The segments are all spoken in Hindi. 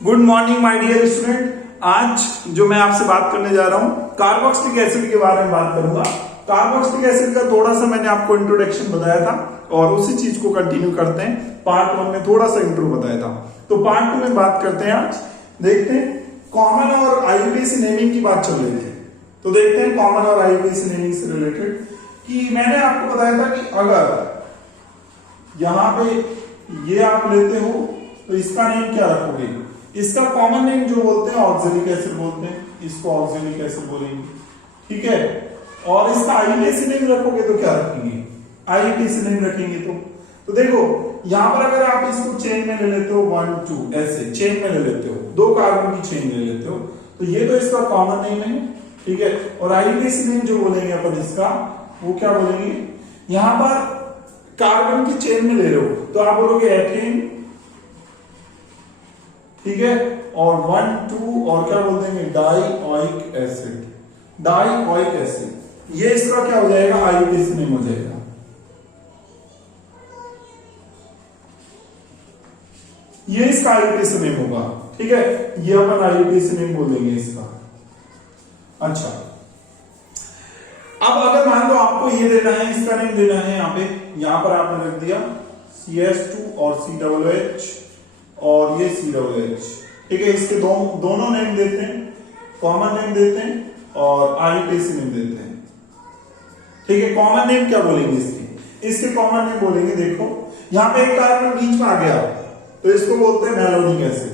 Good morning my dear student. आज जो मैं आपसे बात करने जा रहा हूं कार्बोक्सिलिक एसिड के बारे में बात करूंगा। कार्बोक्सिलिक एसिड का थोड़ा सा मैंने आपको इंट्रोडक्शन बताया था और उसी चीज को कंटिन्यू करते हैं। पार्ट 1 में थोड़ा सा इंट्रो बताया था, तो पार्ट 2 में बात करते हैं। आज देखते हैं कॉमन और आईयूपीएसी नेमिंग की बात चल रही थी, तो देखते हैं कॉमन और आईयूपीएसी नेमिंग से रिलेटेड कि मैंने आपको बताया था कि अगर यहां पे ये आप लेते हो तो इसका नेम क्या रखोगे। इसका कॉमन नेम जो बोलते हैं ऑक्जेलिक एसिड बोलते हैं, इसको ऑक्जेलिक एसिड बोलेंगे, ठीक है। और इसका आईयूपीएसी नेम रखोगे तो क्या रखेंगे, आईयूपीएसी नेम रखेंगे। तो देखो यहां पर अगर आप इसको चेन में ले लेते हो 1 2 ऐसे चेन में ले लेते हो, 2 कार्बन की चेन ले लेते हो, तो ये तो इसका कॉमन नेम है, ठीक है। और आईयूपीएसी नेम जो बोलेंगे अपन इसका वो क्या बोलेंगे। यहां पर कार्बन की चेन में ले रहे हो तो आप बोलोगे एथेन, ठीक है। और 1 2 और क्या बोल देंगे डाइओइक एसिड, डाइओइक एसिड। ये इसका क्या हो जाएगा, आईयूपीएसी नेम हो जाएगा। ये इसका आईयूपीएसी नेम होगा, ठीक है। ये अपन आईयूपीएसी नेम बोल देंगे इसका। अच्छा, अब अगर मान लो आपको ये देना है, इसका नेम देना है, यहां पर आपने रख दिया CH2 और COOH और ये COOH, ठीक है। इसके दोनों नेम देते हैं, कॉमन नेम देते हैं और आईयूपीएसी नेम देते हैं, ठीक है। कॉमन नेम क्या बोलेंगे इसके कॉमन नेम बोलेंगे, देखो यहां पे एक कार्बन बीच में आ गया तो इसको बोलते हैं मैलोनिक एसिड,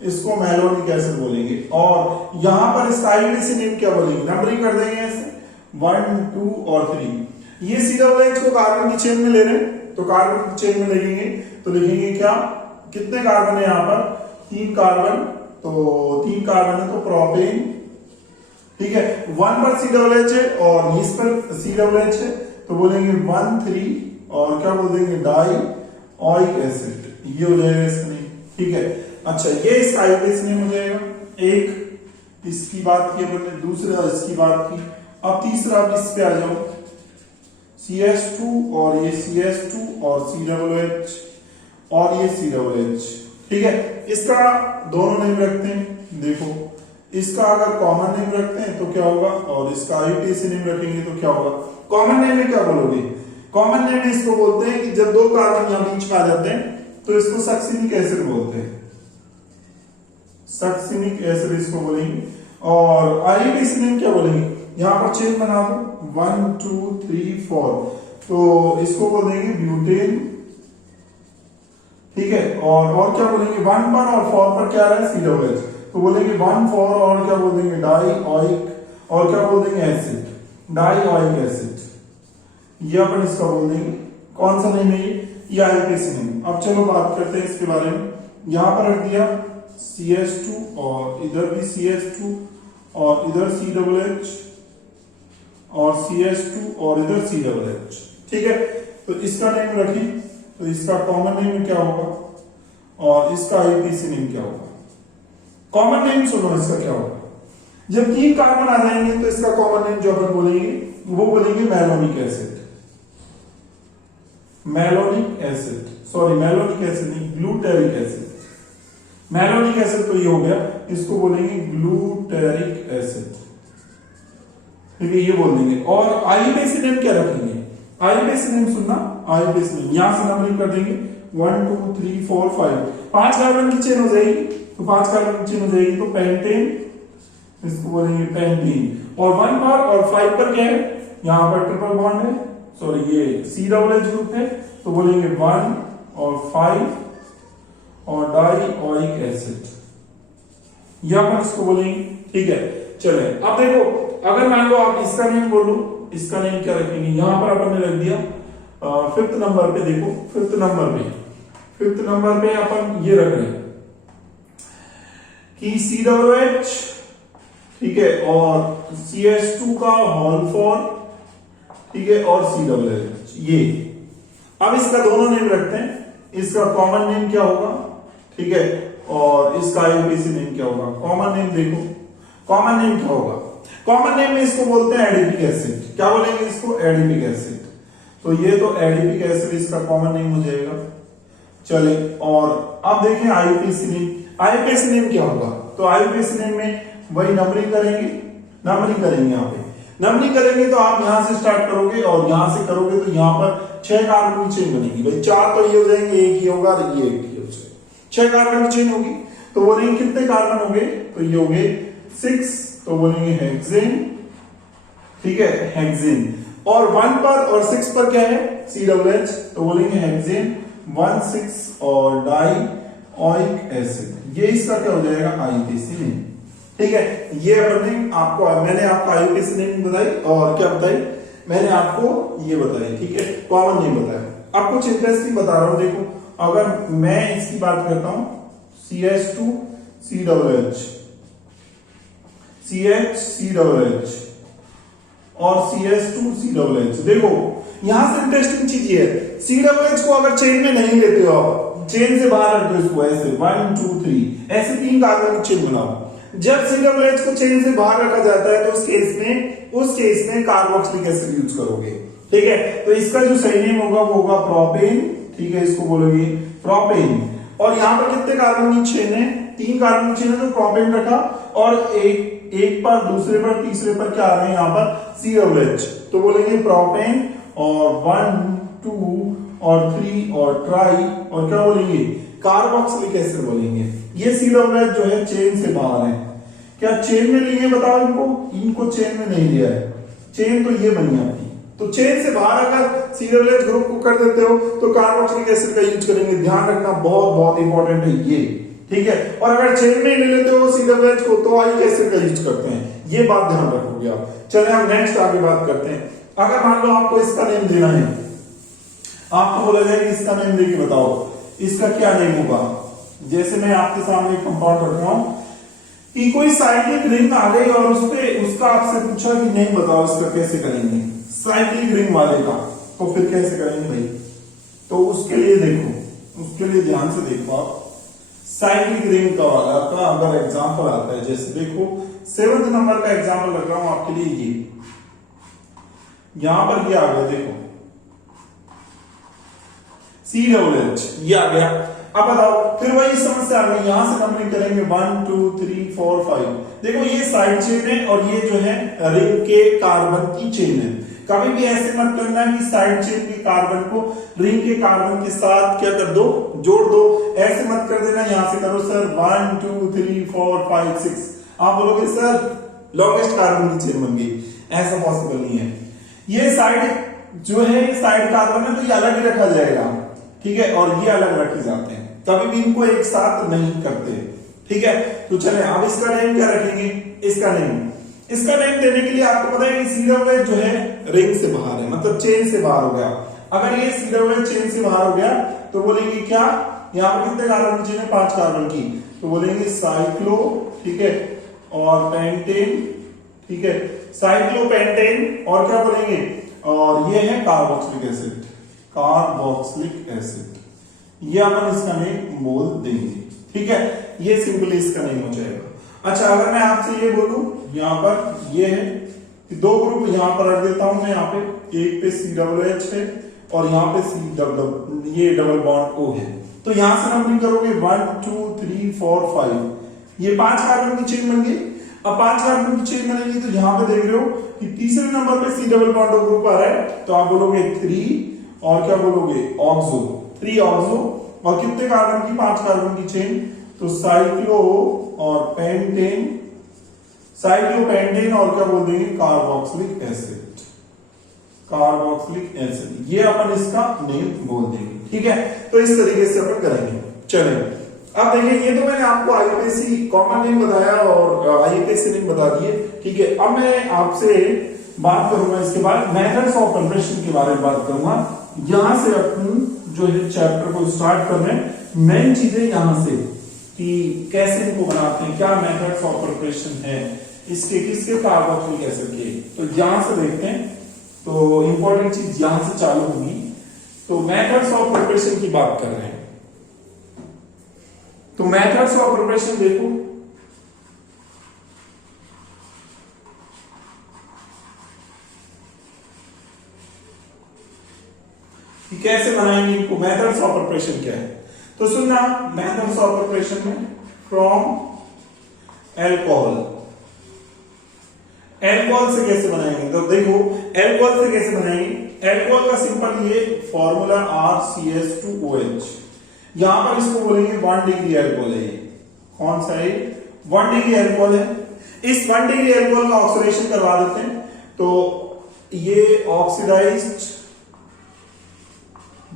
इसको मैलोनिक एसिड बोलेंगे। और यहां पर इसका आईयूपीएसी नेम क्या बोलेंगे, नंबरिंग कर देंगे ऐसे 1 2 और 3। ये COOH को कार्बन की चेन में ले रहे हैं तो कार्बन की चेन में लिखेंगे तो लिखेंगे क्या, कितने कार्बन है यहां पर, 3 कार्बन, तो 3 कार्बन है तो प्रोपेन, ठीक है। 1 पर COOH है और इस पर COOH है तो बोलेंगे 1 3 और क्या बोल देंगे डाइओइक एसिड। ये हो जाएगा इसका नेम, ठीक है। अच्छा, ये इसका आईयूपीएसी नेम हो जाएगा। एक इसकी बात की हमने, दूसरा इसकी बात की, अब तीसरा आप इस पे आ जाओ CH2 और ये CH2 और COOH और ये COOH, ठीक है। इसका दोनों नेम रखते हैं, देखो इसका अगर कॉमन नेम रखते हैं तो क्या होगा और इसका आईयूपीएसी नेम रखेंगे तो क्या होगा। कॉमन नेम में क्या बोलोगे, कॉमन नेम में इसको बोलते हैं कि जब 2 कार्बन यहां बीच में आ जाते हैं तो इसको सक्सिनिक एसिड बोलते हैं, सक्सिनिक एसिड इसको बोलेंगे। और आईयूपीएसी नेम क्या बोलेंगे, यहां पर चेन बना दो 1 2 3 4 तो इसको बोल देंगे ब्यूटेन, ठीक है। और क्या बोलेंगे 1 पर और 4 पर क्या रहा है COOH, तो बोलेंगे 1 4 और क्या बोल देंगे डाइओइक और क्या बोल देंगे एसिड, डाइओइक एसिड। ये अपन इसका बोल देंगे। कौन सा नेम है ये आईयूपीएसी नेम। अब चलो बात करते हैं इसके बारे में। यहां पर रख दिया CH2 और इधर भी CH2 और इधर COOH और CH2 और इधर COOH, ठीक है। तो इसका नेम रखी तो इसका कॉमन नेम क्या होगा और इसका आईयूपीएसी नेम क्या होगा। कॉमन नेम सुनो इसका क्या होगा, जब 3 कार्बन आ जाएंगे तो इसका कॉमन नेम जो अपन बोलेंगे वो बोलेंगे malonic acid, malonic acid, sorry malonic acid नहीं, ग्लूटेरिक एसिड। मैलोनिक एसिड तो ये हो गया, इसको बोलेंगे ग्लूटेरिक एसिड, ठीक है। ये बोल देंगे। और आईयूपीएसी नेम क्या रखेंगे, आईयूपीएसी नेम सुनना, आईयूपीएसी नेम यहां से नंबरिंग कर देंगे 1 2 3 4 5। 5 कार्बन की चेन हो जाएगी तो 5 कार्बन की चेन हो जाएगी तो पेंटेन, इसको बोलेंगे पेंटीन। और 1 पर और 5 पर क्या है, यहां पर ट्रिपल बॉन्ड है, सॉरी ये COOH ग्रुप है तो बोलेंगे 1 और 5 और डाइओइक एसिड, यहां पर इसको बोलेंगे, ठीक है। चले अब देखो, अगर मान लो आप इसका नेम बोलो, इसका नेम क्या रखेंगे, यहां पर अपन ने रख दिया 5th नंबर पे, देखो 5th नंबर पे अपन ये रख रहे हैं कि COOH, ठीक है, और CH2 का होल 4, ठीक है, और COOH ये। अब इसका दोनों नेम रखते हैं, इसका कॉमन नेम क्या होगा, ठीक है, और इसका आईयूपीएसी नेम क्या होगा। कॉमन नेम देखो, कॉमन नेम क्या होगा, कॉमन नेम में इसको बोलते हैं एडिपिक एसिड। क्या बोलेंगे इसको, एडिपिक एसिड। तो ये तो एडिपिक एसिड इसका कॉमन नेम हो जाएगा। चले, और अब देखें आईयूपीएसी नेम। आईयूपीएसी नेम क्या होगा? तो आईयूपीएसी नेम में वही नंबरिंग करेंगे, नंबरिंग करेंगे। यहाँ पे नंबरिंग करेंगे तो आप यहां से स्टार्ट करोगे और यहां से करोगे तो यहाँ पर 6 कार्बन की चेन बनेगी भाई। 4 तो ये हो जाएंगे, एक ही होगा और ये एक ही हो जाएगा, 6 कार्बन की चेन होगी। तो बोलेंगे कितने कार्बन हो गए? तो ये हो गए 6, तो बोलेंगे हेक्सेन, ठीक है, हेक्सेन। और 1 पर और 6 पर क्या है? COOH, तो बोलेंगे हेक्सेन 1,6 और डाइओइक एसिड। ये इसका क्या हो जाएगा? आईयूपीएसी नेम, ठीक है। ये मैंने आपको आईयूपीएसी नेम बताई और क्या बताई? मैंने आपको ये बताई, ठीक है, कॉमन नेम बताया। अब कुछ इंटरेस्टिंग बता रहा हूं, देखो अगर मैं इसकी बात करता हूं CH2COOH, CH और CH2COOH। देखो यहां से इंटरेस्टिंग चीज ये है, COOH को अगर चेन में नहीं लेते हो आप, चेन से बाहर रख दो इसको, ऐसे 1 2 3 ऐसे 3 कार्बन की चेन बनाओ। जब COOH को चेन से बाहर रखा जाता है तो उस केस में कार्बोक्सिलिक एसिड यूज करोगे, ठीक है। तो इसका जो सही नेम होगा वो होगा प्रोपेन, ठीक है, इसको बोलोगे प्रोपेन। और यहाँ पर कितने कार्बन की चेन है? 3 कार्बन की चेन है, तो प्रोपेन रखा, और एक पर, दूसरे पर, तीसरे पर क्या आ रहे हैं यहाँ पर? COOH, तो बोलेंगे प्रोपेन और 1 2 और 3 और ट्राई, और क्या बोलेंगे? कार्बोक्सिलिक एसिड बोलेंगे। ये COOH जो है चेन से बाहर है। क्या चेन में लिए? बताओ इनको चेन में नहीं लिया है, चेन तो ये बनी आपकी। तो चेन से बाहर अगर COOH ग्रुप को कर देते हो तो कार्बोक्सिलिक एसिड का यूज करेंगे। ध्यान रखना, बहुत बहुत इंपॉर्टेंट है ये, ठीक है। और अगर चेन में ले लेते हो COOH को तो आयोनिक एसिड का यूज करते हैं, ये बात ध्यान रखोगे आप। चले हम नेक्स्ट आगे बात करते हैं। अगर मान लो आपको इसका नेम देना है, आपको बोला जाए कि इसका नेम देके बताओ इसका क्या नेम होगा। जैसे मैं आपके सामने एक कंपाउंड रख रहा हूं कि कोई साइक्लिक रिंग आ गई और उसका आपसे पूछा कि नहीं बताओ इसका कैसे करेंगे, साइक्लिक रिंग वाले का, तो फिर कैसे करेंगे भाई? तो उसके लिए देखो, उसके लिए ध्यान से देखो आप, साइक्लिक रिंग का वाला का अगर एग्जांपल आता है, जैसे देखो 7th नंबर का एग्जांपल रख रहा हूं आपके लिए, ये यहां पर ये आ गया, देखो COOH ये आ गया। अब बताओ, फिर वही समस्या आ गई, यहां से नंबरिंग करेंगे 1 2 3 4 5। देखो ये साइड चेन है और ये जो है रिंग के कार्बन की चेन है। कभी भी ऐसे मत करना कि साइड चेन के कार्बन को रिंग के कार्बन के साथ क्या कर दो, जोड़ दो, ऐसे मत कर देना। यहां से करो सर 1 2 3 4 5 6, आप बोलोगे सर लॉन्गेस्ट कार्बन की चेन बन गई, ऐसा पॉसिबल नहीं है। ये साइड जो है साइड कार्बन है तो ये अलग ही रखा जाएगा, ठीक है, और ये अलग रखे जाते हैं, कभी भी इनको एक साथ नहीं करते, ठीक है। तो चले अब इसका नेम क्या रखेंगे? इसका नेम देने के लिए आपको पता है कि COOH जो है रिंग से बाहर है, मतलब चेन से बाहर हो गया। अगर ये COOH चेन से बाहर हो गया तो बोलेंगे क्या? यहाँ पर कितने कार्बन की चेन है? 5 कार्बन की, तो बोलेंगे साइक्लो, ठीक है, और पेंटेन, ठीक है, साइक्लोपेंटेन, और क्या बोलेंगे? और ये है कार्बोक्सिलिक एसिड, कार्बोक्सिलिक एसिड, ये अपन इसका नेम बोल देंगे, ठीक है। ये सिंपली इसका नेम हो जाएगा। अच्छा, अगर मैं आपसे ये बोलूं, यहां पर ये है कि 2 ग्रुप यहां पर रख देता हूं मैं, यहां पे एक पे COOH है और यहां पे ये डबल बॉन्ड O है, तो यहां से नंबरिंग करोगे 1 2 3 4 5, ये 5 कार्बन की चेन बन गई। अब 5 कार्बन की चेन बनेगी तो यहां पे देख रहे हो कि तीसरे नंबर पे C double bond O group आ रहा है, तो आप बोलोगे 3 और क्या बोलोगे? ऑक्सो, 3 ऑक्सो, और कितने कार्बन की? 5 कार्बन की चेन, तो साइक्लो और पेंटेन, साइक्लोपेंटेन, और क्या बोल देंगे? कार्बोक्सिलिक एसिड, कार्बोक्सिलिक एसिड, ये अपन इसका नेम बोल देंगे, ठीक है। तो इस तरीके से अपन करेंगे। चलें अब देखिए, ये तो मैंने आपको आईयूपीएसी कॉमन नेम बताया और आईयूपीएसी नेम बता दिए, ठीक है। अब मैं आपसे बात करूंगा इसके बाद मेथड्स ऑफ प्रिपरेशन के बारे में बात करूंगा। यहां से अपन जो है चैप्टर को स्टार्ट कर रहे हैं, मेन चीजें यहां से कि कैसे इनको बनाते हैं, क्या मेथड्स ऑफ प्रिपरेशन है इसके, किसके? कार्बोक्सिलिक एसिड के। तो यहां से देखते हैं, तो इंपॉर्टेंट चीज यहां से चालू होगी। तो मेथड्स ऑफ प्रिपरेशन की बात कर रहे हैं, तो मेथड्स ऑफ प्रिपरेशन देखो, कि कैसे बनाएंगे इनको, मेथड्स ऑफ प्रिपरेशन क्या है। तो सुनना मेथड्स ऑफ प्रिपरेशन में फ्रॉम एल्कोहल। एल्कोहल से कैसे बनाएंगे, तो देखो एल्कोहल से कैसे बनाएंगे। एल्कोहल का सिंपल ये फॉर्मूला RCH2OH, यहां पर इसको बोलेंगे 1 डिग्री एल्कोहल है। कौन सा है, 1 डिग्री एल्कोहल है। इस 1 डिग्री एल्कोहल का ऑक्सीडेशन करवा देते हैं, तो ये ऑक्सीडाइज्ड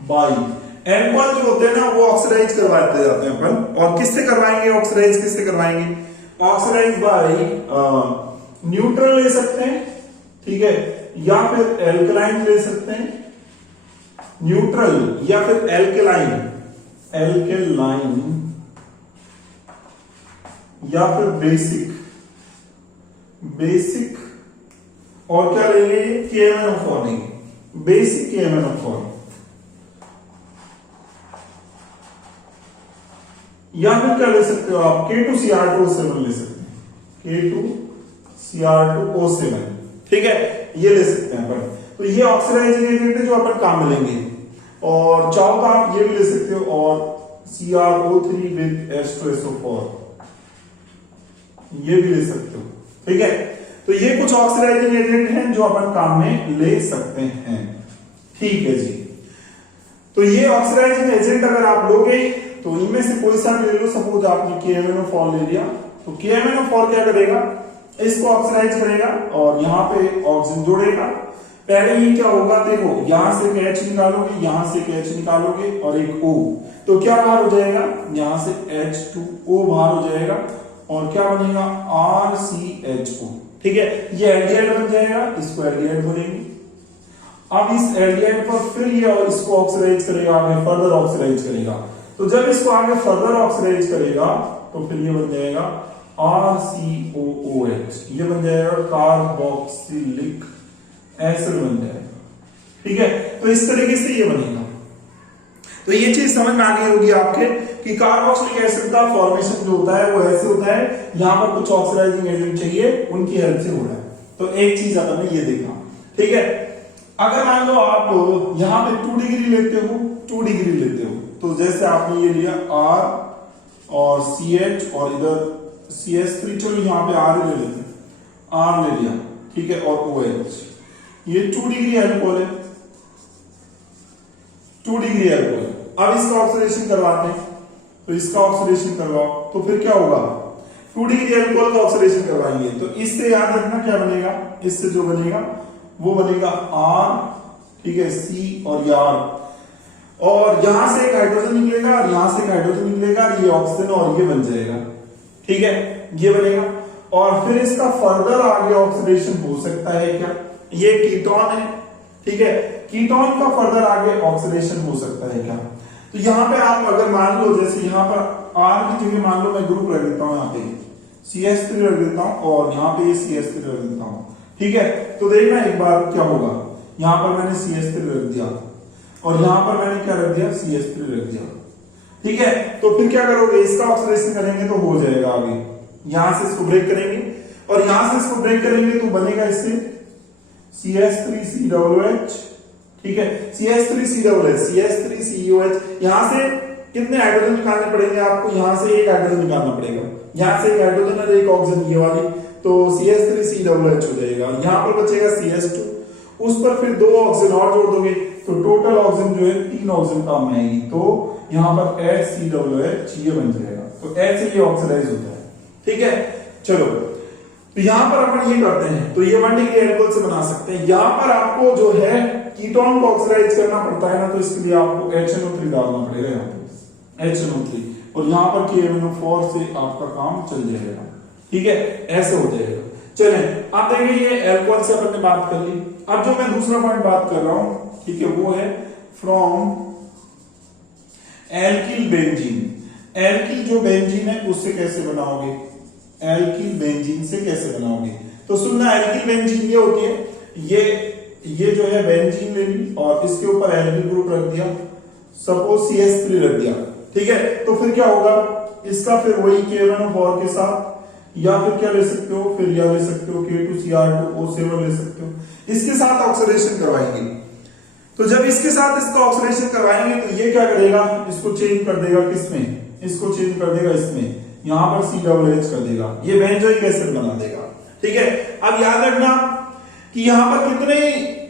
बाई एल्कोहल जो होते हैं ना वो ऑक्सीडाइज करवाते जाते हैं अपन। और किससे करवाएंगे ऑक्सीडाइज, किससे करवाएंगे, ऑक्सीडाइज बाई न्यूट्रल ले सकते हैं, ठीक है, या फिर एल्कलाइन ले सकते हैं, न्यूट्रल या फिर एल्कलाइन, एल्कलाइन या फिर बेसिक, बेसिक और क्या लेंगे, KMnO4 लेंगे, बेसिक KMnO4, या फिर क्या ले सकते हो आप, K2Cr2O7 ले सकते हैं, K2Cr2O7, ठीक है, ये ले सकते हैं अपन। तो ये ऑक्सीडाइजिंग एजेंट है जो अपन काम में लेंगे। और चाहो तो आप ये भी ले सकते हो, और CrO3 विद H2SO4 ये भी ले सकते हो, ठीक है। तो ये कुछ ऑक्सीडाइजिंग एजेंट हैं जो अपन काम में ले सकते हैं, ठीक है जी। तो ये ऑक्सीडाइजिंग एजेंट अगर आप लोगे तो इनमें से कोई सा भी ले लो। सपोज आपने KMnO4 ले लिया, तो KMnO4 क्या करेगा, इसको ऑक्सीडाइज करेगा और यहाँ पे ऑक्सीजन जोड़ेगा। पहले ही क्या होगा, देखो यहां से एक H निकालोगे, यहां से एक H निकालोगे और एक O, तो क्या बाहर हो जाएगा, यहां से H2O बाहर हो जाएगा और क्या बनेगा, RCHO, ठीक है। ये एल्डिहाइड बन जाएगा, इसको एल्डिहाइड बोलेंगे। अब इस एल्डिहाइड पर फिर ये इसको ऑक्सीडाइज करेगा, आगे फर्दर ऑक्सीडाइज करेगा। तो जब इसको आगे फर्दर ऑक्सीडाइज करेगा तो फिर ये बन जाएगा RCOOH, ये बन जाएगा कार्बोक्सिलिक एसिड बन जाएगा, ठीक है। तो इस तरीके से ये बनेगा। तो ये चीज समझ में आ गई होगी आपके कि कार्बोक्सिलिक एसिड का फॉर्मेशन जो होता है वो ऐसे होता है, यहां पर कुछ ऑक्सीडाइजिंग एजेंट चाहिए, उनकी हेल्प से हो रहा है। तो एक चीज आपने ये देखा, ठीक है। अगर मान लो आप यहां पे 2 डिग्री लेते हो, 2 डिग्री लेते हो, तो जैसे आपने ये लिया R और CH और इधर CH3, चलो यहाँ पे R ले लेते हैं, R ले लिया, ठीक है, और OH, ये 2 डिग्री एल्कोहल है, 2 डिग्री एल्कोहल। अब इसका ऑक्सीडेशन करवाते हैं, तो इसका ऑक्सीडेशन करवाओ, तो फिर क्या होगा, 2 डिग्री एल्कोहल का ऑक्सीडेशन करवाएंगे, तो इससे याद रखना क्या बनेगा, इससे जो बनेगा वो बनेगा R, ठीक है, C और ये R, और यहां से एक हाइड्रोजन निकलेगा और यहां से एक हाइड्रोजन निकलेगा, ये ऑक्सीजन और ये बन जाएगा, ठीक है, ये बनेगा। और फिर इसका फर्दर आगे ऑक्सीडेशन हो सकता है क्या, ये कीटोन है, ठीक है, कीटोन का फर्दर आगे ऑक्सीडेशन हो सकता है क्या। तो यहां पे आप अगर मान लो, जैसे यहां पर R की जगह मान लो मैं ग्रुप रख देता हूं, यहां पे CH3 रख देता हूं और यहां पे CH3 रख देता हूं, ठीक है। तो देखना एक बार क्या होगा, यहां पर मैंने CH3 रख दिया और यहां पर मैंने क्या रख दिया, CH3 रख दिया, ठीक है। तो फिर क्या करोगे, इसका ऑक्सीडेशन करेंगे तो हो जाएगा आगे, यहां से इसको ब्रेक करेंगे और यहां से इसको ब्रेक करेंगे तो बनेगा इससे CH3COOH, ठीक है, CH3COOH, CH3COOH। यहां से कितने हाइड्रोजन निकालने पड़ेंगे आपको, यहां से एक हाइड्रोजन निकालना पड़ेगा, यहां से एक हाइड्रोजन और एक ऑक्सीजन, ये वाली, तो CH3COOH हो जाएगा। यहां पर बचेगा CH2, उस पर फिर 2 ऑक्सीजन और जोड़ दोगे, तो टोटल ऑक्सीजन जो है 3 ऑक्सीजन काम में आएगी, तो यहां पर HCOOH ये बन जाएगा, तो H से ये ऑक्सीडाइज होता है, ठीक है। चलो, तो यहां पर अपन ये करते हैं, तो ये 1 डिग्री एल्कोहल से बना सकते हैं। यहां पर आपको जो है कीटोन को ऑक्सीडाइज करना पड़ता है ना, तो इसके लिए आपको HNO3 डालना पड़ेगा, यहाँ पे HNO3, और यहां पर KMnO4 से आपका काम चल जाएगा, ठीक है, ऐसे हो जाएगा। चले, आप देखिए ये एल्कोहल से अपन ने बात कर ली। अब जो मैं दूसरा पॉइंट बात कर रहा हूं, ठीक है, वो है फ्रॉम एल्किल बेंजीन। एल्किल जो बेंजीन है उससे कैसे बनाओगे, एल्किल बेंजीन से कैसे बनाओगे, तो सुनना, एल्किल बेंजीन ये होती है, ये जो है बेंजीन ले ली और इसके ऊपर एल्किल ग्रुप रख दिया, सपोज CH3 रख दिया, ठीक है। तो फिर क्या होगा, इसका फिर वही KMnO4 के साथ, या फिर क्या ले सकते हो, फिर या ले सकते हो K2Cr2O7 ले सकते हो, इसके साथ ऑक्सीडेशन करवाएंगे। तो जब इसके साथ इसका ऑक्सीडेशन करवाएंगे तो ये क्या करेगा, इसको चेंज कर देगा किसमें, इसको चेंज कर देगा इसमें, यहां पर COOH कर देगा, ये बेंजोइक एसिड बना देगा। ठीक है, अब याद रखना कि यहां पर कितने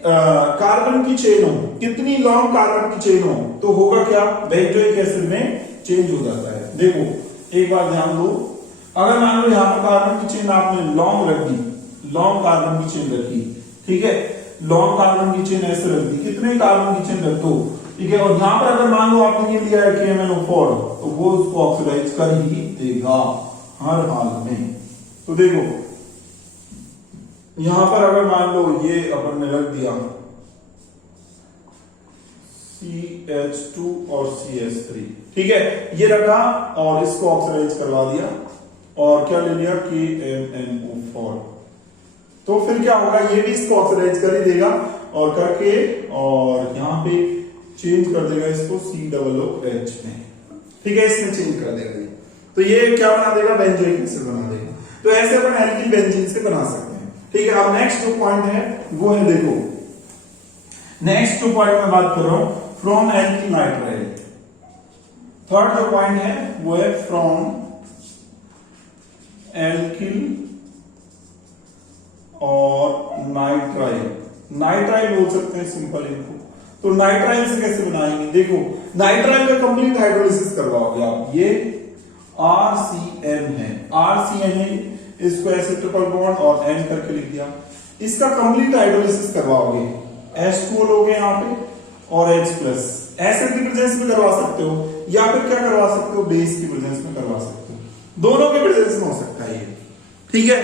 कार्बन की चेन हो, कितनी लॉन्ग कार्बन की चेन हो, तो होगा क्या, बेंजोइक एसिड में चेंज हो जाता है। देखो एक बार ध्यान दो, अगर मान लो यहां पर कार्बन की चेन आपने लॉन्ग रख दी, लॉन्ग कार्बन की चेन रखी, ठीक है, लॉन्ग कार्बन की चेन ऐसे रख दी, कितने कार्बन की चेन रख दो, ठीक है, और यहां पर अगर मान लो आपने ये लिया है KMnO4, तो वो उसको ऑक्सीडाइज कर ही देगा हर हाल में। तो देखो यहां पर अगर मान लो ये अपन ने रख दिया CH2 और CH3, ठीक है, ये रखा और इसको ऑक्सीडाइज करवा दिया और क्या ले लिया KMnO4, तो फिर क्या होगा, ये भी इसको ऑक्सीडाइज कर ही देगा और करके और यहां पे चेंज कर देगा इसको COOH में। ठीक है, इसमें चेंज कर देगा ये, तो ये क्या बना देगा, बेंजोइक एसिड बना देगा। तो ऐसे अपन एल्किल बेंजीन से बना सकते हैं। ठीक है, अब नेक्स्ट जो पॉइंट है वो है, देखो नेक्स्ट जो पॉइंट मैं बात कर रहा हूं, फ्रॉम एल्किल नाइट्राइल। थर्ड जो पॉइंट है वो है फ्रॉम एल्किल और नाइट्राइल, नाइट्राइल बोल सकते हैं सिंपल इनको। तो नाइट्राइल से कैसे बनाएंगे, देखो नाइट्राइल का कंप्लीट हाइड्रोलिसिस करवाओगे आप, ये RCN है, RCN है, इसको ऐसे ट्रिपल बॉन्ड और N करके लिख दिया, इसका कंप्लीट हाइड्रोलिसिस करवाओगे, H2O लोगे यहाँ पे और H प्लस, एसिड की प्रेजेंस में करवा सकते हो या फिर क्या करवा सकते हो, बेस की प्रेजेंस में करवा सकते हो, दोनों के प्रेजेंस में हो सकता है ये। ठीक है,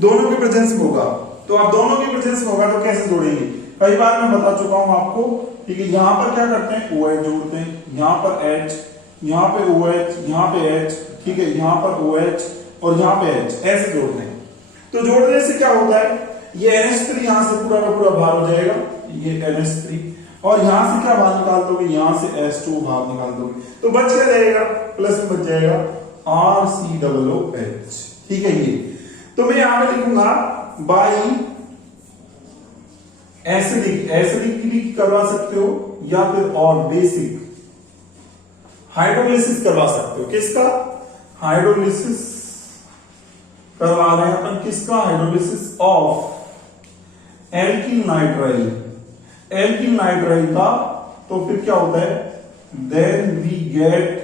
दोनों के प्रेजेंस में होगा, तो आप दोनों के प्रेजेंस में होगा तो कैसे जोड़ेंगे, कई बार मैं बता चुका हूं आपको। ठीक है, यहां पर क्या करते हैं, OH जोड़ते हैं, यहां पर H, यहां पे OH, यहां पे H, ठीक है, यहां पर OH और यहां पे H, ऐसे जोड़ते हैं। तो जोड़ने से क्या होता है, ये NH3 यहां से पूरा का पूरा बाहर हो जाएगा, ये NH3, और यहां से क्या बाहर निकाल दोगे, यहां से H2 बाहर निकाल दोगे, तो बच क्या रहेगा, प्लस में बच जाएगा RCOOH। ठीक है, ये तो मैं यहां पे लिखूंगा बाई एसिडिक, एसिडिक भी करवा सकते हो या फिर और बेसिक हाइड्रोलिसिस करवा सकते हो। किसका हाइड्रोलिसिस करवा रहे हैं अपन, किसका hydrolysis of alkyl nitrile, alkyl nitrile का, तो फिर क्या होता है, then we get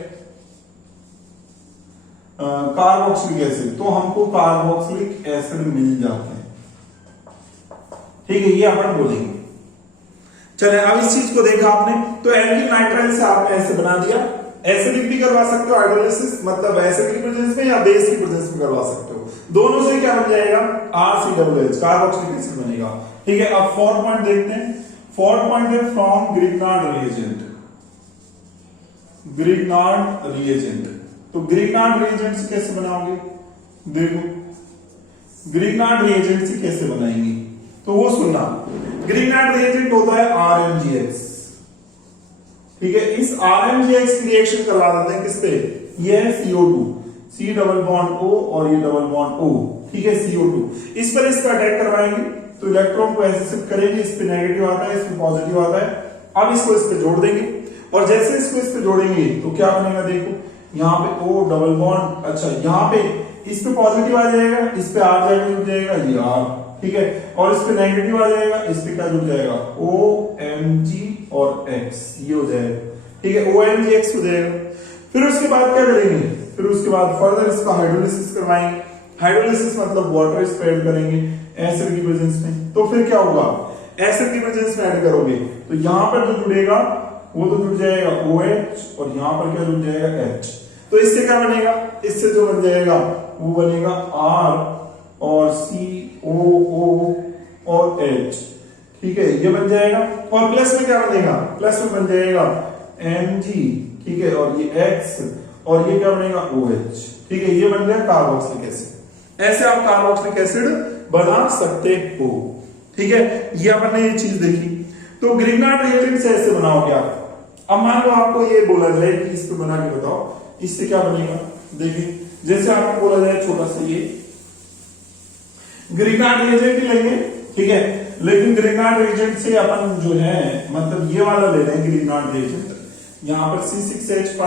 carboxylic acid, तो हमको कार्बोक्सिलिक एसिड मिल जाते हैं। ठीक है, ये अपन बोलेंगे। चले, अब इस चीज को देखा आपने, तो एल्किल नाइट्राइल से आपने ऐसे बना दिया, एसिडिक भी करवा सकते हो हाइड्रोलिसिस, मतलब एसिड की प्रेजेंस में या बेस की प्रेजेंस में करवा सकते हो, दोनों से क्या बन जाएगा, RCOOH, कार्बोक्सिलिक एसिड बनेगा। ठीक है, अब फोर्थ पॉइंट देखते हैं, फोर्थ पॉइंट है from Grignard reagent, Grignard reagent, तो ग्रिग्नार्ड रिएजेंट से कैसे बनाओगे, देखो ग्रिग्नार्ड रिएजेंट से कैसे बनाएंगे, तो वो सुनना, ग्रिग्नार्ड रिएजेंट होता है RMGX। ठीक है, इस RMGX की रिएक्शन करवा देते हैं किस पे, ये है CO2, C double bond O और ये डबल बॉन्ड O, ठीक है, CO2, इस पर इसका अटैक करवाएंगे तो इलेक्ट्रॉन को ऐसे शिफ्ट करेंगे, इस पे नेगेटिव आता है, इस पे पॉजिटिव आता है। अब इसको इस पे जोड़ देंगे और जैसे इसको इस पे जोड़ेंगे तो क्या बनेगा, देखो यहाँ पे O डबल बॉन्ड, अच्छा यहाँ पे इस पे पॉजिटिव आ जाएगा, इस पे R जाएगा, जुड़ जाएगा ये R, ठीक है, और इस पे नेगेटिव आ जाएगा, इस पे क्या जुड़ जाएगा, OMG और X, ये हो जाएगा। ठीक है, OMGX हो जाएगा। फिर उसके बाद क्या करेंगे, फिर उसके बाद फर्दर इसका हाइड्रोलिसिस करवाएंगे, हाइड्रोलिसिस मतलब वाटर स्प्रेड करेंगे एसिड की प्रेजेंस में, तो फिर क्या होगा, एसिड की प्रेजेंस में ऐड करोगे तो यहां पर जो जुड़ेगा वो तो जुड़ जाएगा OH और यहां पर क्या जुड़ जाएगा H, तो इससे क्या बनेगा, इससे जो बन जाएगा वो बनेगा R और COO और H। ठीक है, ये बन जाएगा, और प्लस में क्या बनेगा, प्लस में बन जाएगा Mg, ठीक है, और ये X और ये क्या बनेगा OH। ठीक है, ये बन गया कार्बोक्सिलिक एसिड। ऐसे आप कार्बोक्सिलिक एसिड बना सकते हो। ठीक है, ये अपन ने ये चीज देखी। तो ग्रिग्नार्ड रिएजेंट से ऐसे बनाओगे आप। अब मान लो आपको ये बोला जाए कि इस पे बना के बताओ, इससे क्या बनेगा, देखिए जैसे आपको बोला जाए छोटा सा ये ग्रिग्नार्ड रिएजेंट ही लेंगे, ठीक है, लेकिन ग्रिग्नार्ड रिएजेंट से अपन जो है मतलब ये वाला ले रहे हैं ग्रिग्नार्ड रिएजेंट, यहां पर C6H5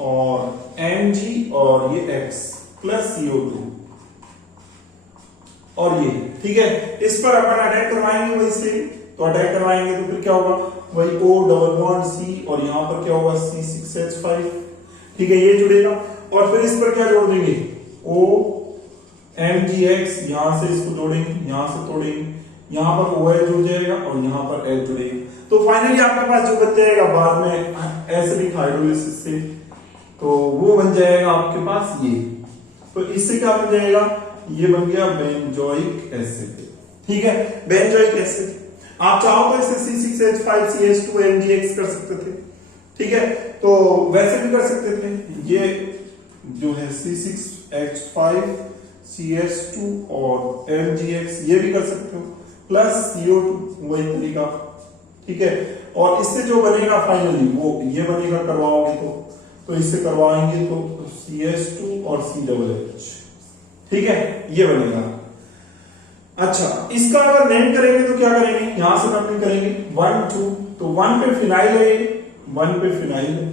और Mg और ये X प्लस CO2 और ये, ठीक है। इस पर अपन अटैक करवाएंगे वही से, तो अटैक करवाएंगे तो फिर क्या होगा, वही O डबल बॉन्ड C और यहां पर क्या होगा C6H5, ठीक है, ये जुड़ेगा। और फिर इस पर क्या जोड़ देंगे, O MgX, यहां से इसको जोड़ेंगे, यहां से तोड़ेंगे, यहां पर OH जुड़ जाएगा और यहां पर H जुड़ेगा। तो फाइनली आपके पास जो बच जाएगा बाद में एसिडिक हाइड्रोलिसिस से, तो वो बन जाएगा आपके पास ये। तो इससे क्या बन जाएगा, ये बन गया बेंजोइक एसिड, ठीक है, बेंजोइक एसिड। आप चाहो तो इसे C6H5CH2MgX कर सकते थे, ठीक है, तो वैसे भी कर सकते थे। ये जो है C6H5 CH2 और MgX ये भी कर सकते हो, प्लस CO2 वही तरीका, ठीक है। और इससे जो बनेगा फाइनली वो ये बनेगा, करवाओगे तो इससे करवाएंगे तो CH2 और CH, ठीक है, ये बनेगा। अच्छा, इसका अगर नेम करेंगे तो क्या करेंगे, यहां से नंबरिंग करेंगे 1 2, तो 1 पे फिनाइल है, 1 पे फिनाइल है,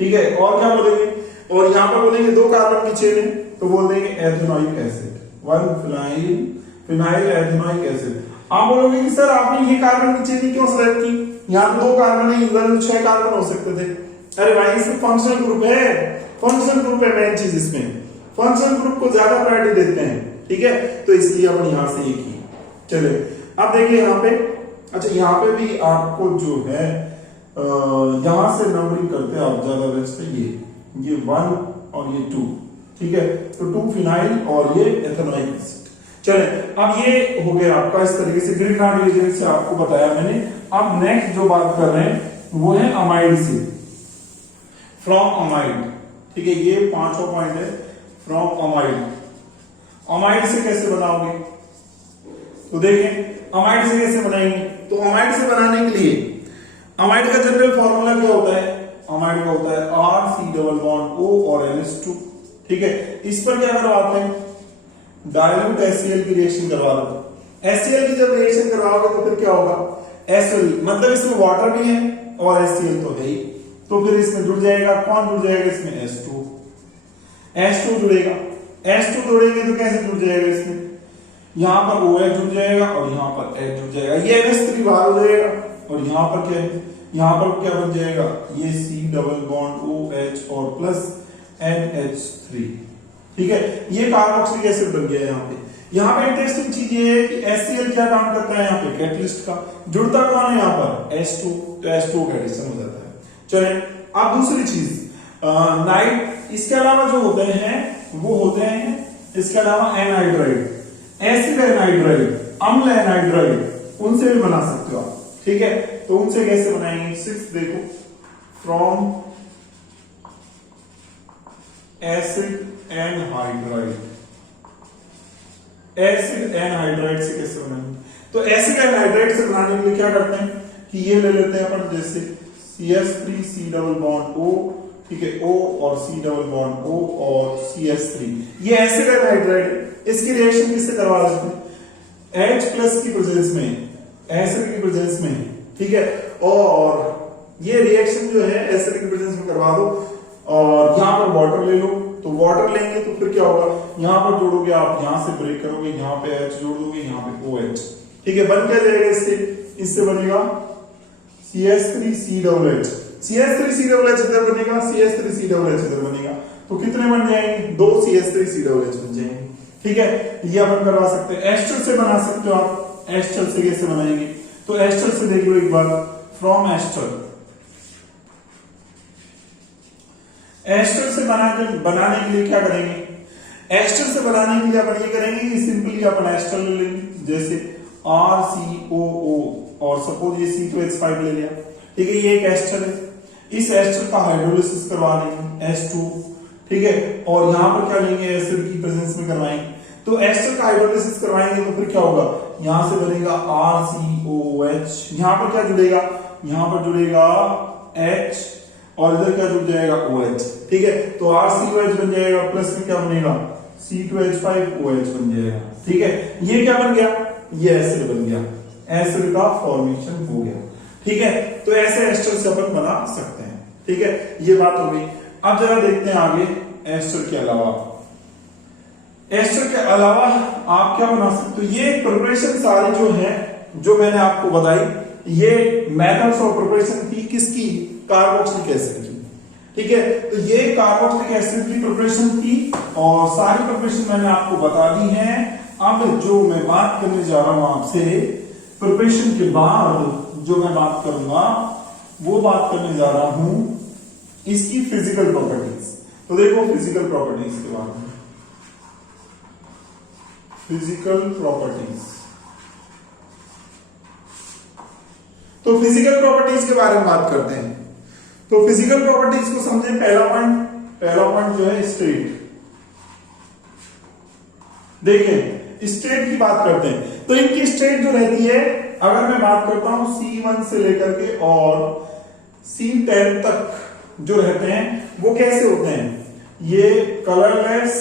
ठीक है। और क्या बोलेंगे, और यहां पर बोलेंगे 2 कार्बन की चेन है तो बोल देंगे ethanoic acid, 1 phenyl ethanoic acid. आप बोलोगे कि सर आपने ये कार्बन की चेन क्यों सेलेक्ट की, यहां तो 2 कार्बन है, इधर 6 कार्बन हो सकते थे। अरे भाई इसमें फंक्शनल ग्रुप है, फंक्शनल ग्रुप है मेन चीज, इसमें फंक्शनल ग्रुप को ज्यादा प्रायोरिटी देते हैं, ठीक है, तो इसलिए अपन यहां से ये की। चलिए अब देखिए यहाँ पे, अच्छा यहाँ पे भी आपको जो है यहां से नंबरिंग करते हैं आप, ज्यादा बेस्ट है ये 1 और ये 2, ठीक है, तो 2 फिनाइल और ये एथेनोइक एसिड। चले अब ये हो गया आपका इस तरीके से ग्रिग्नार्ड रिएजेंट से आपको बताया मैंने। अब नेक्स्ट जो बात कर रहे हैं वो है अमाइड से, फ्रॉम अमाइड, ठीक है, ये 5वां पॉइंट है, फ्रॉम अमाइड। अमाइड से कैसे बनाओगे, तो देखें अमाइड से कैसे बनाएंगे, तो अमाइड से बनाने के लिए अमाइड का जनरल फॉर्मूला क्या होता है, अमाइड का होता है RC डबल बॉन्ड O और NH2, ठीक है। इस पर क्या करवाते हैं, डाइल्यूट HCl की रिएक्शन करवा दो। HCl की जब रिएक्शन करवाओगे तो फिर क्या होगा, HCl मतलब इसमें वाटर भी है और HCl तो है ही, तो फिर इसमें जुड़ जाएगा, कौन जुड़ जाएगा इसमें, H2 जुड़ेगा। H2 जोड़ेंगे तो कैसे जुड़ जाएगा, इसमें यहां पर OH जुड़ जाएगा और यहां पर H जुड़ जाएगा, ये NH3 बाहर हो जाएगा और यहां पर क्या है, यहां पर क्या बन जाएगा, ये C डबल बॉन्ड OH और प्लस NH3, ठीक है, ये कार्बोक्सिलिक एसिड बन गया यहाँ पे इंटरेस्टिंग चीज ये है कि HCl क्या काम करता है यहाँ पे, कैटलिस्ट का। जुड़ता कौन है यहाँ पर, H2, तो H2 का एडिशन हो जाता है। चले अब दूसरी चीज, नाइट, इसके अलावा जो होते हैं वो होते हैं इसके अलावा एनहाइड्राइड, एसिड एनहाइड्राइड, अम्ल एनहाइड्राइड, उनसे भी बना सकते हो आप, ठीक है। तो उनसे कैसे बनाएंगे, 6 देखो, from acid anhydride, acid anhydride से कैसे बनाएंगे, तो एसिड एनहाइड्राइड से बनाने के लिए क्या करते हैं कि ये ले लेते हैं अपन, जैसे CH3 C double bond O, ठीक है, O और C डबल बॉन्ड O और CH3, ये एसिड एनहाइड्राइड है। इसकी रिएक्शन किससे करवा सकते हैं, H प्लस की प्रेजेंस में, एसिड की प्रेजेंस में, ठीक है, और ये रिएक्शन जो है एसिड की प्रेजेंस में करवा दो और यहां पर वाटर ले लो, तो वाटर लेंगे तो फिर क्या होगा, यहां पर जोड़ोगे आप, यहां से ब्रेक करोगे, यहां पे H जोड़ दोगे, यहां पे OH, ठीक है, बन क्या जाएगा इससे बनेगा CH3CH, CH3CH इधर बनेगा, CH3CH इधर बनेगा, तो कितने बन जाएंगे, 2 CH3CH बन जाएंगे, ठीक है। ये अपन करवा सकते हैं। एस्टर से बना सकते हो आप, एस्टर से कैसे बनाएंगे, तो एस्टर से देख लो एक बार, फ्रॉम एस्टर, एस्टर से बनाने के लिए क्या करेंगे, एस्टर से बनाने के लिए अपन ये करेंगे कि सिंपली अपन एस्टर ले लेंगे, जैसे RCOO और सपोज ये C2H5 ले लिया, ठीक है, ये एक एस्टर है, इस एस्टर का हाइड्रोलिसिस करवा देंगे H2, ठीक है, और यहां पर क्या लेंगे, एसिड की प्रेजेंस में करवाएंगे, तो एस्टर का हाइड्रोलिसिस करवाएंगे तो फिर क्या होगा, यहां से बनेगा RCOH, यहां पर क्या जुड़ेगा, यहां पर जुड़ेगा H और इधर क्या जुड़ जाएगा, OH, ठीक है, तो RCOH बन जाएगा, प्लस में क्या बनेगा C2H5OH बन जाएगा। ठीक है, ये क्या बन गया, ये एसिड बन गया, एसिड का फॉर्मेशन हो गया। ठीक है, तो ऐसे एस्टर से अपन बना सकते हैं। ठीक है, ये बात हो गई। अब जरा देखते हैं आगे, एस्टर के अलावा आप क्या बना सकते हो। ये प्रिपरेशन सारी जो है, जो मैंने आपको बताई, ये मेथड्स ऑफ प्रिपरेशन की किसकी, कार्बोक्सिलिक एसिड की। ठीक है, तो ये कार्बोक्सिलिक एसिड की प्रिपरेशन थी और सारी प्रिपरेशन मैंने आपको बता दी है। अब जो मैं बात करने जा रहा हूं आपसे, प्रिपरेशन के बाद जो मैं बात करूंगा, वो बात करने जा रहा हूं इसकी फिजिकल प्रॉपर्टीज। तो देखो फिजिकल प्रॉपर्टीज के बारे में, फिजिकल प्रॉपर्टीज। तो फिजिकल प्रॉपर्टीज के बारे में बात करते हैं। तो फिजिकल प्रॉपर्टीज को समझे। पहला पॉइंट जो है स्टेट। देखें, स्टेट की बात करते हैं तो इनकी स्टेट जो रहती है, अगर मैं बात करता हूं C1 से लेकर के और C10 तक जो रहते हैं, वो कैसे होते हैं, ये कलरलेस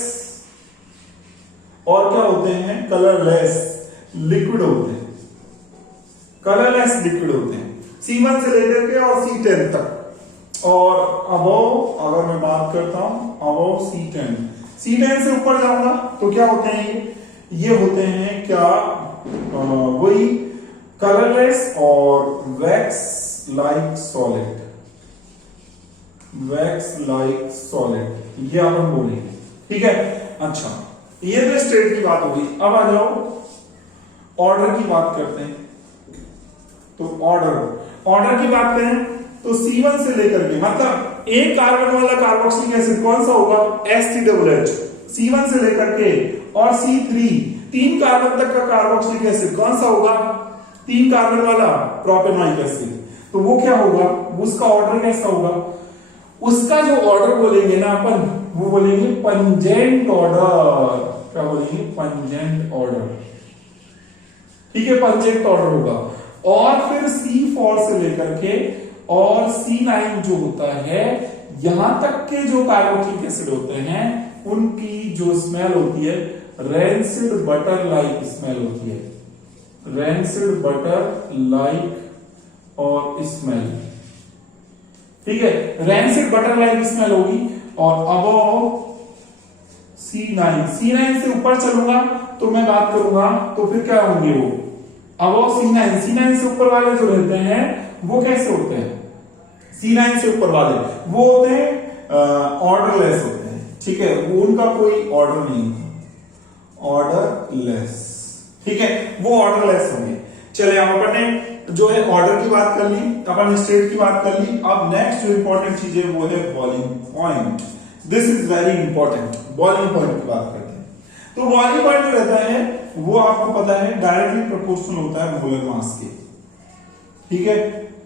और क्या होते हैं, कलरलेस लिक्विड होते हैं। कलरलेस लिक्विड होते हैं C1 से लेकर के और C10 तक। और अबव अगर मैं बात करता हूं, अबव C10 से ऊपर जाऊंगा तो क्या होते हैं, ये होते हैं क्या, वही कलरलेस और wax like solid. Wax like solid ये अपन बोलेंगे। ठीक है, अच्छा, ये तो स्टेट की बात होगी। अब आ जाओ ऑर्डर की बात करते हैं। तो ऑर्डर की बात करें तो C1 से लेकर के, मतलब एक कार्बन वाला कार्बोक्सिलिक एसिड कौन सा होगा, SC-OH। C1 से लेकर के और C3 3 कार्बन तक का कार्बोक्सिलिक एसिड कौन सा होगा, 3 कार्बन वाला प्रोपेनोइक एसिड। तो वो क्या होगा, उसका ऑर्डर कैसा होगा, उसका जो ऑर्डर बोलेंगे ना अपन, वो बोलेंगे पंजेंट ऑर्डर। क्या बोलेंगे, पंजेंट ऑर्डर। ठीक है, पंजेंट ऑर्डर होगा। और फिर C4 से लेकर के और C9 जो होता है, यहां तक के जो कार्बोक्सिलिक एसिड होते हैं, उनकी जो स्मेल होती है, रेंसिड बटर लाइक स्मेल होती है। रेंसिड बटर लाइक और स्मेल। ठीक है, रेंसिड बटर लाइक स्मेल होगी। और अब C9 से ऊपर चलूंगा तो मैं बात करूंगा, तो फिर क्या होंगे वो, अब C9 से ऊपर वाले जो रहते हैं वो कैसे होते हैं, C9 से ऊपर वाले वो होते हैं ऑर्डरलेस होते हैं। ठीक है, वो उनका कोई ऑर्डर नहीं, ऑर्डरलेस। ठीक है, वो ऑर्डरलेस होंगे। चले, अब अपन ने जो है ऑर्डर की बात कर ली, अपन स्टेट की बात कर ली। अब नेक्स्ट जो इंपॉर्टेंट चीज है वो है boiling point. This is very important. Boiling point की बात करते हैं। तो बॉइलिंग पॉइंट जो रहता है वो आपको पता है डायरेक्टली प्रोपोर्शनल होता है मोलर मास के। ठीक है,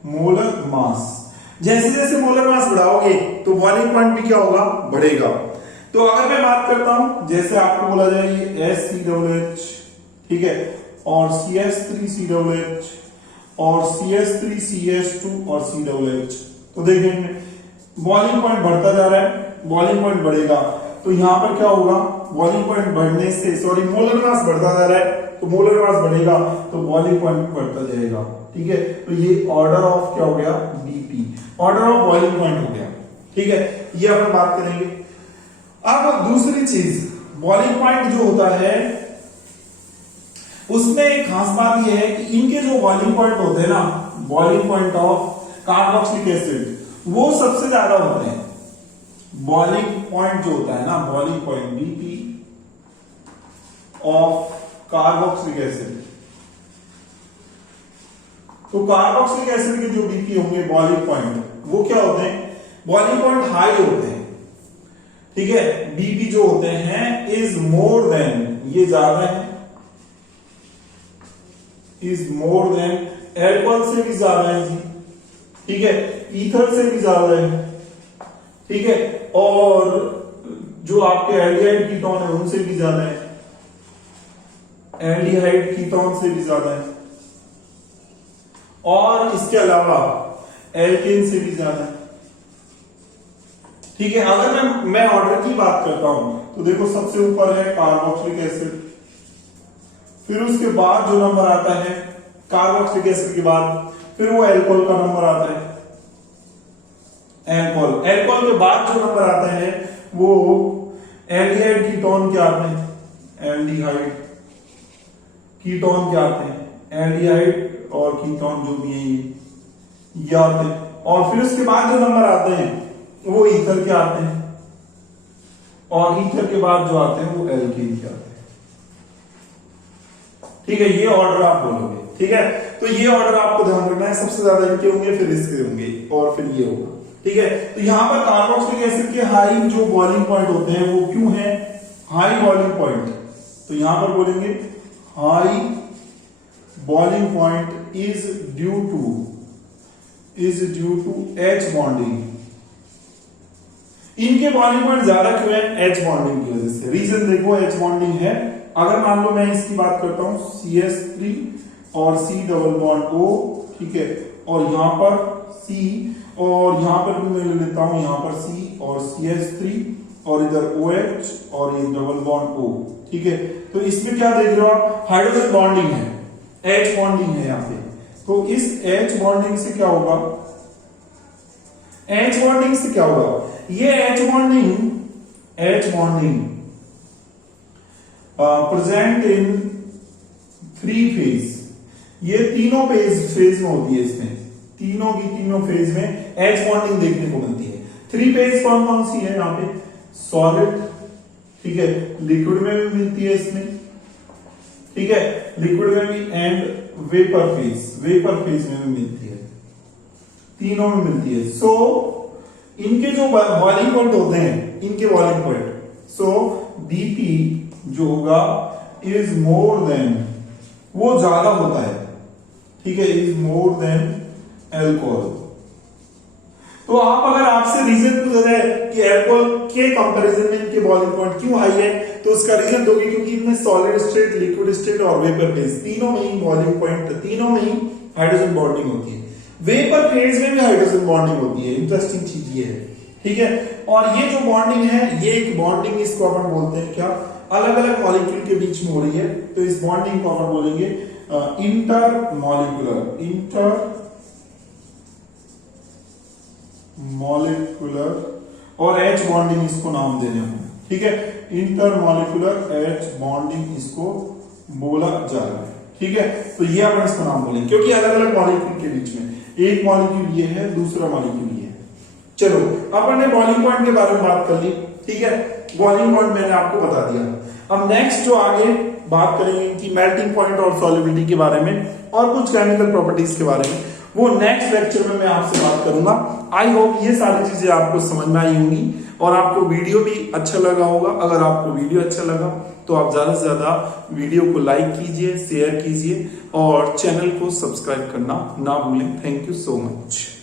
मोलर मास। जैसे जैसे मोलर मास बढ़ाओगे तो बॉइलिंग पॉइंट भी क्या होगा, बढ़ेगा। तो अगर मैं बात करता हूं, जैसे आपको बोला जाए ये SC-OH, ठीक है, और CH3COH और CH3CH2 और C-OH, तो देखेंगे बॉइलिंग पॉइंट बढ़ता जा रहा है, बॉइलिंग पॉइंट बढ़ेगा। तो यहां पर क्या होगा, बॉइलिंग पॉइंट बढ़ने से, सॉरी, मोलर मास बढ़ता जा रहा है, तो मोलर मास बढ़ेगा तो बॉइलिंग पॉइंट बढ़ता जाएगा। ठीक है, तो ये ऑर्डर ऑफ क्या हो गया, BP, order of boiling point हो गया। ठीक है, ये अपन बात करेंगे। अब दूसरी चीज, बॉइलिंग पॉइंट जो होता है उसमें एक खास बात यह है कि इनके जो बॉइलिंग पॉइंट होते हैं ना, boiling point of carboxylic acid, वो सबसे ज्यादा होते हैं। बॉइलिंग पॉइंट जो होता है ना, boiling point BP of carboxylic acid, तो कार्बोक्सिलिक एसिड के जो BP होंगे बॉइलिंग पॉइंट, वो क्या होते हैं, बॉइलिंग पॉइंट हाई होते हैं। ठीक है, BP जो होते हैं इज मोर देन, ये ज्यादा है, इज मोर देन, एल्कोहल से भी ज्यादा है जी। ठीक है, ईथर से भी ज्यादा है। ठीक है, और जो आपके एल्डिहाइड कीटोन है उनसे भी ज्यादा है, एल्डिहाइड कीटोन से भी ज्यादा है, और इसके अलावा एल्केन से भी ज्यादा है। ठीक है, अगर मैं ऑर्डर की बात करता हूं तो देखो सबसे ऊपर है कार्बोक्सिलिक एसिड, फिर उसके बाद जो नंबर आता है कार्बोक्सिलिक एसिड के बाद फिर वो एल्कोहल का नंबर आता है, एल्कोहल। एल्कोहल के बाद जो नंबर आता है वो एल्डिहाइड कीटोन के आते हैं, एल्डिहाइड कीटोन के आते हैं, एल्डिहाइड और कीटोन जो भी है ये आते हैं। और फिर उसके बाद जो नंबर आते हैं वो ईथर के आते हैं, और ईथर के बाद जो आते हैं वो एल्कीन के आते हैं। ठीक है, ये ऑर्डर आप बोलोगे। ठीक है, तो ये ऑर्डर आपको ध्यान रखना है, सबसे ज्यादा इनके होंगे, फिर इसके होंगे, और फिर ये होगा। ठीक है, तो यहां पर कार्बोक्सिलिक एसिड के हाई जो बॉइलिंग पॉइंट होते हैं वो क्यों है हाई बॉइलिंग पॉइंट, तो यहां पर बोलेंगे high boiling point is due to H bonding. इनके बॉइलिंग पॉइंट ज्यादा क्यों है, एच बॉन्डिंग की वजह से। रीजन देखो, एच बॉन्डिंग है। अगर मान लो मैं इसकी बात करता हूं CH3 और C डबल बॉन्ड O, ठीक है, और यहां पर C, और यहां पर भी मैं ले लेता हूं यहां पर C और CH3 और इधर OH और ये डबल बॉन्ड O। ठीक है, तो इसमें क्या देख रहे हो आप, हाइड्रोजन बॉन्डिंग है, H बॉन्डिंग है यहां पे। तो इस H बॉन्डिंग से क्या होगा, H बॉन्डिंग से क्या होगा, ये H bonding present in 3 phase, ये तीनों फेज में होती है। इसमें तीनों की तीनों फेज में H बॉन्डिंग देखने को मिलती है। 3 फेज कौन कौन सी है यहाँ पे, सॉलिड, ठीक है, लिक्विड में भी मिलती है इसमें, ठीक है, लिक्विड में भी, एंड वेपर फेज में भी मिलती है, तीनों में मिलती है। सो इनके जो बॉइलिंग पॉइंट होते हैं, इनके बॉइलिंग पॉइंट, सो BP जो होगा इज मोर देन, वो ज्यादा होता है, ठीक है, इज मोर देन एल्कोहल। तो आप अगर आपसे रीजन पूछा जाए कि एल्कोहल के कंपैरिजन में इनके बॉइलिंग पॉइंट क्यों हाई है, तो उसका रीजन दोगे क्योंकि इनमें सॉलिड स्टेट, लिक्विड स्टेट और वेपर फेज तीनों में ही बॉइलिंग पॉइंट, तीनों में ही हाइड्रोजन बॉन्डिंग होती है। वेपर फेज में भी हाइड्रोजन बॉन्डिंग होती है, इंटरेस्टिंग चीज ये है। ठीक है, और ये जो बॉन्डिंग है, ये एक बॉन्डिंग, इसको अपन बोलते हैं क्या, अलग अलग मॉलिक्यूल के बीच में हो रही है, तो इस बॉन्डिंग को अपन बोलेंगे इंटरमॉलिक्यूलर और H बॉन्डिंग इसको नाम देने हैं। ठीक है, इंटरमॉलिक्यूलर H बॉन्डिंग इसको बोला जा रहा है। ठीक है, तो ये अपन इसको नाम बोलेंगे क्योंकि अलग अलग मॉलिक्यूल के बीच में, एक मॉलिक्यूल ये है, दूसरा मॉलिक्यूल ये है। चलो, अपन ने बॉइलिंग पॉइंट के बारे में बात कर ली। ठीक है, बॉइलिंग पॉइंट मैंने आपको बता दिया। अब नेक्स्ट जो आगे बात करेंगे कि मेल्टिंग पॉइंट और सॉलिबिलिटी के बारे में और कुछ केमिकल प्रॉपर्टीज के बारे में, वो नेक्स्ट लेक्चर में मैं आपसे बात करूंगा। आई होप ये सारी चीजें आपको समझ में आई होंगी और आपको वीडियो भी अच्छा लगा होगा। अगर आपको वीडियो अच्छा लगा तो आप ज्यादा से ज्यादा वीडियो को लाइक कीजिए, शेयर कीजिए और चैनल को सब्सक्राइब करना ना भूलें। Thank you so much.